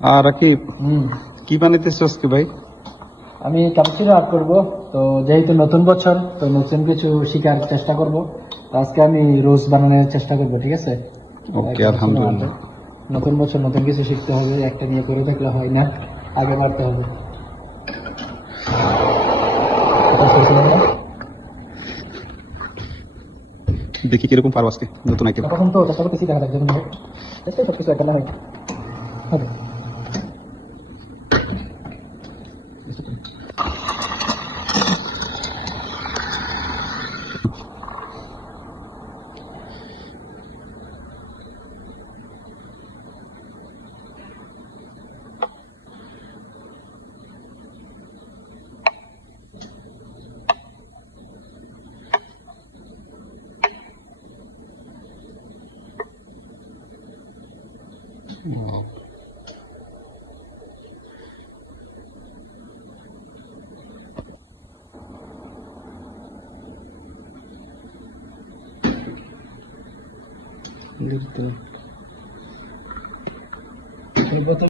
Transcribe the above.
আর রাকিব, হুম, কি বানাইতেছ আজকে ভাই? আমি ক্যাপচিনো আর্ট করব। তো যেহেতু নতুন বছর, তো নতুন কিছু শিখার চেষ্টা করব। তো আজকে আমি রোজ বানানোর চেষ্টা করব, ঠিক আছে? ওকে, ক্যাপচিনো আর্টে আলহামদুলিল্লাহ। নতুন বছর নতুন কিছু শিখতে হবে, একটা নিয়ে করে থাকলে হয় না, আগে বাড়তে হবে। কথা শুনছিলেন না? দেখি কিরকম পারো আজকে নতুন আইটেম। তখন তো চেষ্টা করতেছি, দেখা যাক যখন হয়। চেষ্টা সবকিছু একটা না হয়, হবে। লিখতে এই প্রথম